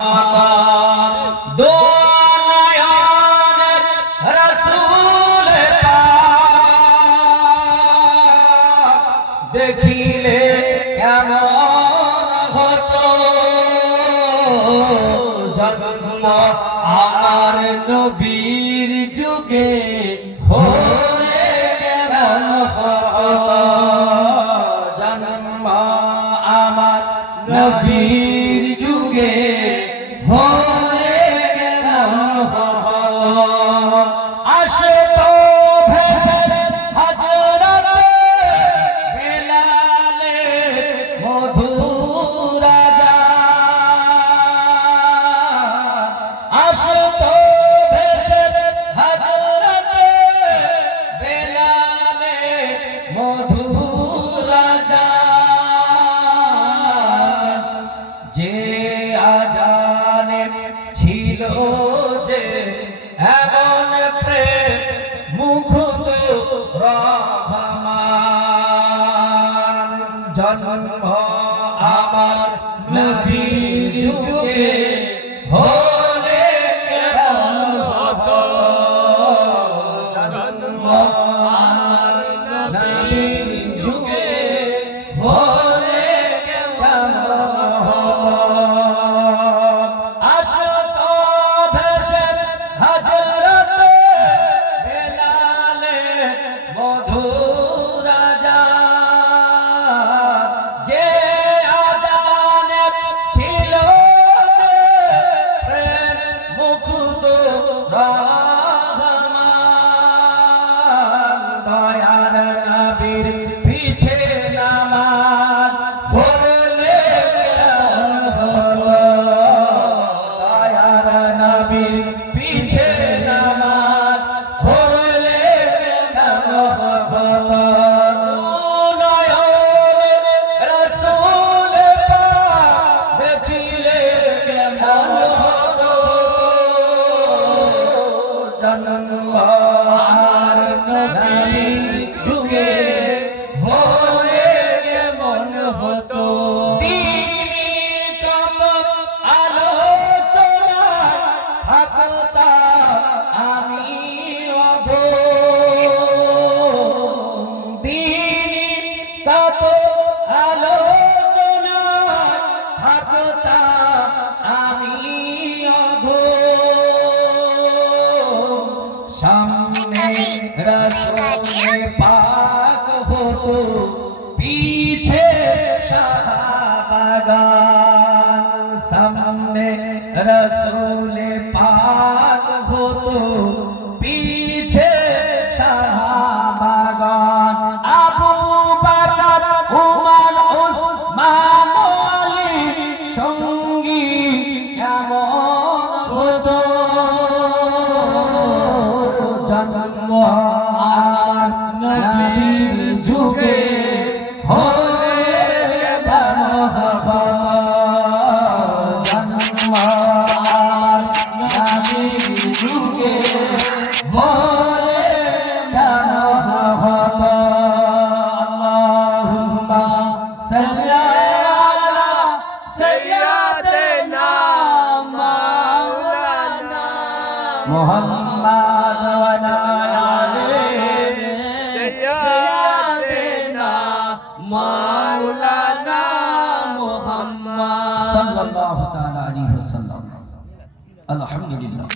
আমার দোয়ানায়ানের রাসূল পাক দেখিলে কেমন হতো জন্ম আমার নবীর যুগে হলে কেমন হতো জন্ম আমার নবীর যুগে হলে কেমন হতো আসতো ভেসে হযরতে বেলালে মধুর আযান আসতো ভেসে হযরতে বেলালে মধুর আযান যে আজানে ছিল যে এমন প্রেম মুখত রহমান জন্ম আমার নবীর যুগে হলে কেমন হতো জন্ম আমার নবীর যুগে হলে কেমন হতো আসতো ভেসে হযরতে বেলালে মধুর আযান যে আযানে ছিল যে প্রেম মুখত রহমান দয়ার নবীর পিছে নামাজ পড়লে কেমন হতো দয়ার নবীর পিছে নামাজ পড়লে কেমন হতো নয়নের রাসূল পাক দেখিলে কেমন হতো জন্ম আমার নবীর যুগে হলে কেমন হতো তিনি কত আলোচনা থাকতা আমি অধম তিনি কত আলোচনা থাকতা আমি অধম সামনে রাসূল পাক হতো পিছে শাহবাগান সামনে রাসূল পাক হতো পিছে শাহবাগান আবু বকর উমর উসমান আলী সঙ্গী কেমন হতো জন্ম আমার নবীর যুগে হলে কেমন হতো জন্ম আমার নবীর যুগে হলে কেমন হতো আল্লাহুম্মা সাল্লি আলা সাইয়্যিদিনা মাওলানা মুহাম্মদ ওয়া আলা সাইয়্যিদিনা মাওলানা মুহাম্মদ সাল্লাল্লাহু তাআলা আলাইহি ওয়াসাল্লাম আলহামদুলিল্লাহ।